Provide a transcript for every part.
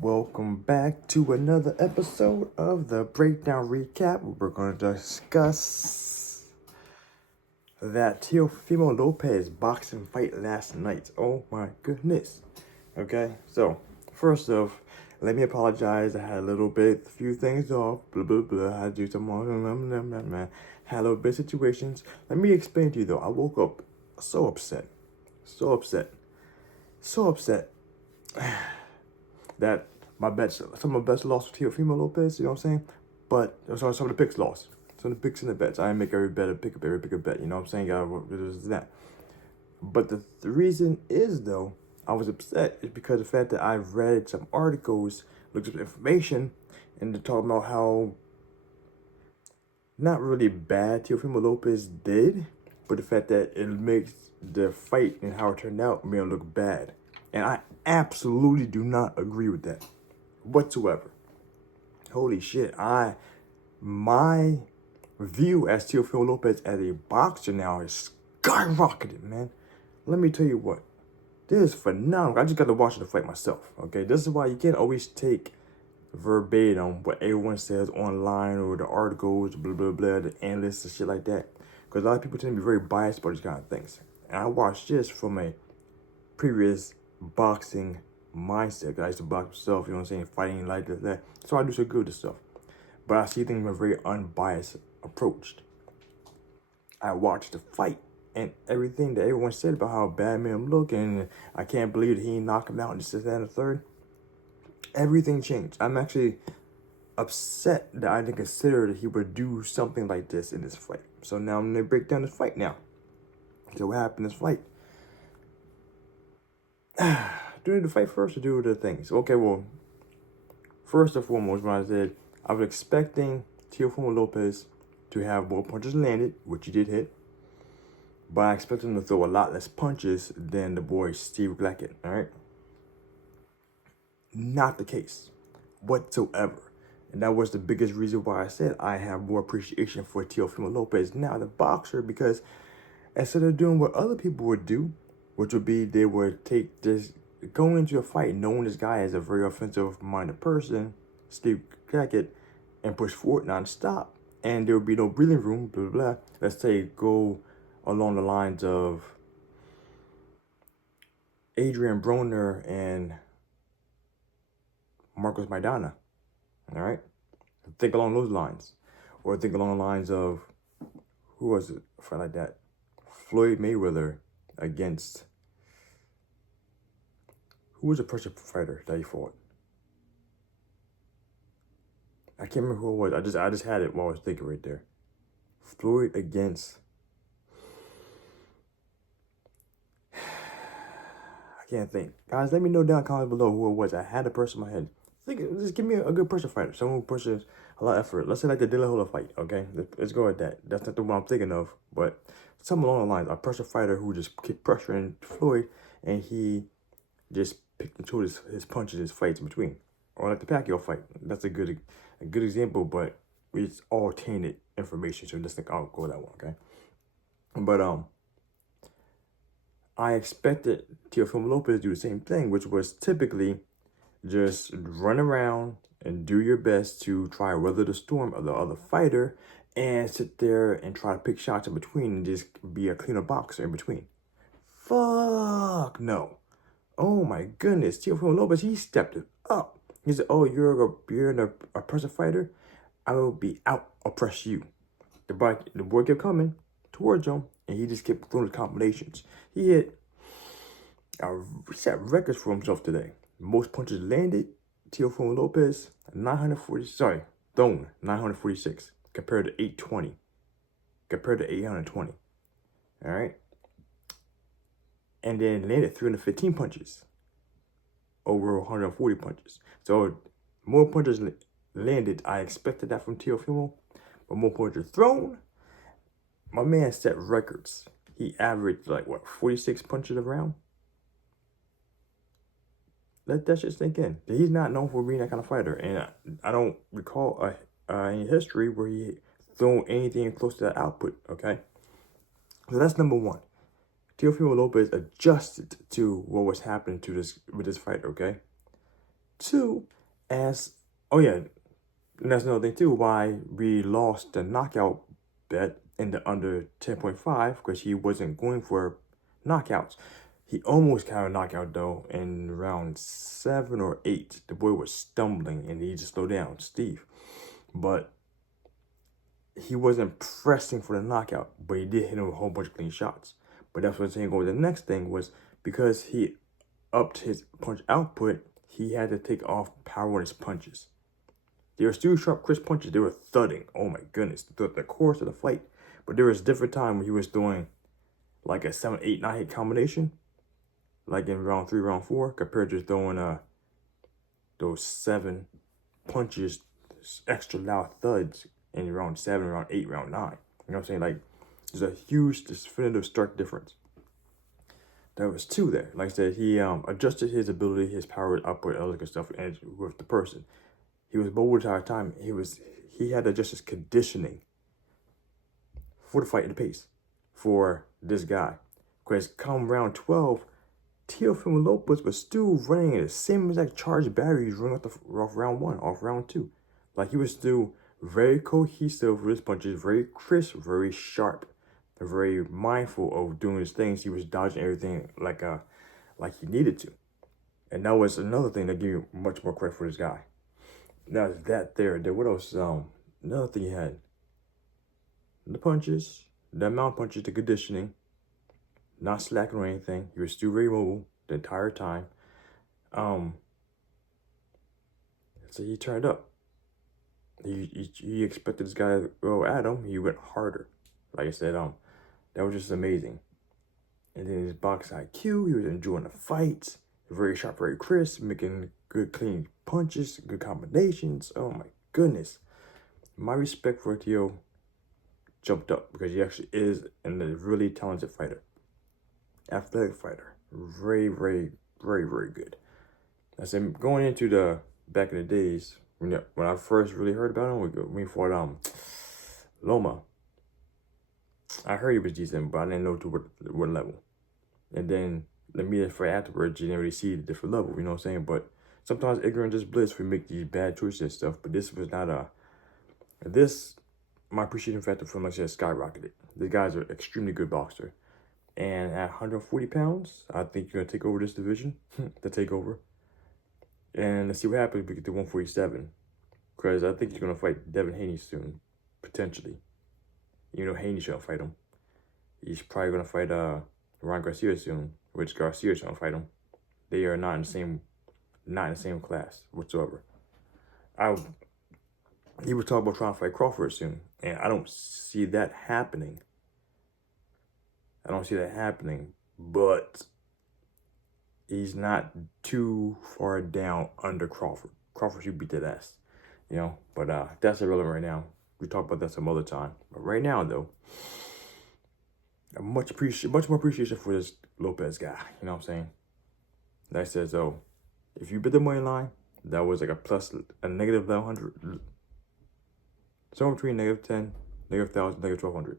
Welcome back to another episode of the Breakdown Recap. We're going to discuss that Teofimo Lopez boxing fight last night. Oh my goodness. Okay, so first off, let me apologize. I had a few things off. Blah, blah, blah. I had to do some more. Had a little bit of situations. Let me explain to you though. I woke up so upset. So upset. So upset. That my bets, some of my bets lost with Teofimo Lopez, you know what I'm saying? But some of the picks lost. Some of the picks and the bets. I didn't make every bet, pick up every bet, you know what I'm saying? Gotta that. But the reason is, though, I was upset is because of the fact that I read some articles, looked up information, and they're talking about how not really bad Teofimo Lopez did, but the fact that it makes the fight and how it turned out may look bad. And I absolutely do not agree with that whatsoever. Holy shit. My view as Teofimo Lopez as a boxer now is skyrocketed, man. Let me tell you what. This is phenomenal. I just got to watch the fight myself, okay? This is why you can't always take verbatim what everyone says online or the articles, blah, blah, blah, the analysts and shit like that. Because a lot of people tend to be very biased about these kind of things. And I watched this from a previous boxing mindset. I used to box myself, you know what I'm saying, fighting like that. So I do so good with this stuff. But I see things from a very unbiased approach. I watched the fight and everything that everyone said about how bad man I'm looking, and I can't believe that he knocked him out in this, that, and the third. Everything changed. I'm actually upset that I didn't consider that he would do something like this in this fight. So now I'm gonna break down this fight now. So what happened in this fight? Do the fight first or do the things? Okay, well, first and foremost, when I said I was expecting Teofimo Lopez to have more punches landed, which he did hit, but I expected him to throw a lot less punches than the boy Steve Clagett, all right? Not the case whatsoever. And that was the biggest reason why I said I have more appreciation for Teofimo Lopez now, the boxer, because instead of doing what other people would do, which would be they would take this, going into a fight knowing this guy is a very offensive-minded person, Steve Clagett, and push forward non-stop, and there would be no breathing room, blah, blah, blah. Let's say go along the lines of Adrian Broner and Marcos Maidana, all right? Think along those lines. Or think along the lines of, who was it, a fight like that? Floyd Mayweather against, who was the pressure fighter that he fought? I can't remember who it was. I just had it while I was thinking right there. Floyd against, I can't think. Guys, let me know down in the comments below who it was. I had a person in my head. Just give me a good pressure fighter. Someone who pushes a lot of effort. Let's say like the De La Hoya fight, okay? Let's go with that. That's not the one I'm thinking of, but something along the lines. A pressure fighter who just kept pressuring Floyd, and he just picked and chose his punches, his fights in between. Or like the Pacquiao fight. That's a good example, but it's all tainted information. So just think I'll go with that one, okay? But I expected Teofimo Lopez to do the same thing, which was typically just run around and do your best to try to weather the storm of the other fighter and sit there and try to pick shots in between and just be a cleaner boxer in between. Fuck no. Oh my goodness. Teofimo Lopez, he stepped it up. He said, oh, you're a pressure fighter? I will be out oppress you. The boy kept coming towards him, and he just kept throwing the combinations. He set records for himself today. Most punches landed, Teofimo Lopez, thrown 946 compared to 820, compared to 820, all right? And then landed 315 punches over 140 punches. So more punches landed. I expected that from Teofimo, but more punches thrown. My man set records. He averaged like, 46 punches a round? Let that shit sink in. He's not known for being that kind of fighter. And I don't recall any history where he thrown anything close to that output, okay? So that's number one. Teofimo Lopez adjusted to what was happening with this fight, okay? Two, oh yeah, and that's another thing too, why we lost the knockout bet in the under 10.5, because he wasn't going for knockouts. He almost got a knockout though in round 7 or 8. The boy was stumbling and he just slowed down, Steve. But he wasn't pressing for the knockout, but he did hit him a whole bunch of clean shots. But that's what I'm saying. The next thing was, because he upped his punch output, he had to take off power on his punches. They were still sharp, crisp punches. They were thudding. Oh my goodness, throughout the course of the fight. But there was a different time when he was doing like a 7, 8, 9 hit combination, like in round 3, round 4, compared to throwing those 7 punches, extra loud thuds in round 7, round 8, round 9. You know what I'm saying? Like, there's a huge, definitive, stark difference. There was 2 there. Like I said, he adjusted his ability, his power output, all that good stuff, and with the person. He was mobile the entire time. He had to adjust his conditioning for the fight and the pace for this guy. Because come round 12, Teofimo Lopez was still running the same exact charged batteries running off round 1, off round 2. Like, he was still very cohesive with his punches, very crisp, very sharp, very mindful of doing his things. He was dodging everything like he needed to. And that was another thing that gave you much more credit for this guy. Now that there, what else? Another thing he had: the punches, the amount of punches, the conditioning, not slacking or anything. He was still very mobile the entire time. So he turned up. He expected this guy to go at him. He went harder. Like I said, that was just amazing. And then his box IQ, he was enjoying the fights. Very sharp, very crisp, making good, clean punches, good combinations. Oh my goodness. My respect for TEO jumped up, because he actually is a really talented fighter. Athletic fighter. Very, very, very, very good. I said, going into the back in the days, when I first really heard about him, when we fought Loma. I heard he was decent, but I didn't know to what level. And then the media fight afterwards, you didn't really see the different level, you know what I'm saying? But sometimes ignorance is bliss. We make these bad choices and stuff, but this was not my appreciation factor for him, like I said, skyrocketed. The guy's an extremely good boxer. And at 140 pounds, I think you're going to take over this division, the takeover. And let's see what happens if we get to 147. Because I think he's going to fight Devin Haney soon, potentially. You know, Haney shouldn't fight him. He's probably going to fight Ryan Garcia soon, which Garcia's going to fight him. They are not in the same class whatsoever. He was talking about trying to fight Crawford soon, and I don't see that happening. But he's not too far down under Crawford. Crawford should beat that ass, you know. But that's irrelevant right now. We talk about that some other time. But right now, though, much more appreciation for this Lopez guy. You know what I'm saying? Like I said, so if you bet the money line, that was like a negative 1,100. Somewhere between negative 10, negative 1,000, negative 1,200.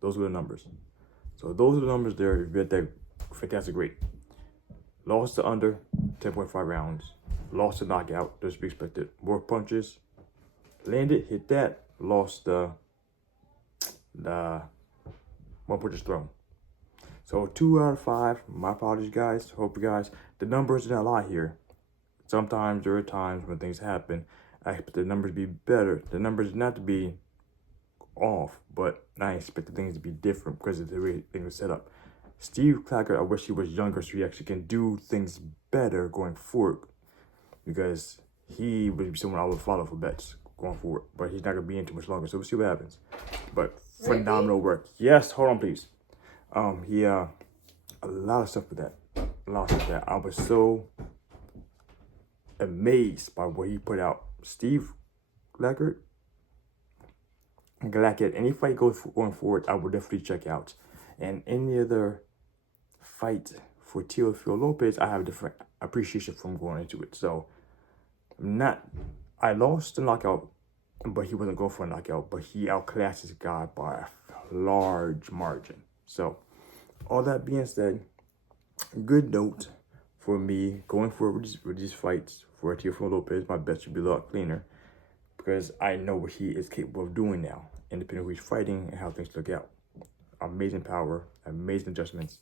Those were the numbers. So those are the numbers there. You bet that fantastic rate. Lost to under 10.5 rounds. Lost to knockout. Just be expected. More punches. Landed, hit that. Lost the 1 punch is thrown. So 2 out of 5. My apologies, guys. Hope you guys. The numbers do not lie here. Sometimes there are times when things happen. I expect the numbers to be better. The numbers not to be off, but I expect things to be different because of the way things were set up. Steve Clagett, I wish he was younger so he actually can do things better going forward, because he would be someone I would follow for bets going forward, but he's not going to be in too much longer, so we'll see what happens. But phenomenal work. Yes, hold on, please. A lot of stuff with that. I was so amazed by what he put out. Steve Clagett, any fight going forward, I would definitely check out. And any other fight for Teofimo Lopez, I have a different appreciation from going into it. So, I lost the knockout, but he wasn't going for a knockout, but he outclassed this guy by a large margin. So, all that being said, good note for me going forward with these fights for Teofimo Lopez, my bet should be a lot cleaner because I know what he is capable of doing now, independent of who he's fighting and how things look out. Amazing power, amazing adjustments,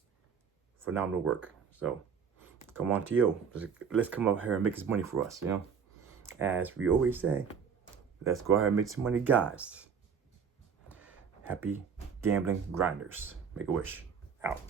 phenomenal work. So come on, TEO. Let's come up here and make this money for us, As we always say, let's go ahead and make some money, guys. Happy gambling grinders. Make a wish. Out.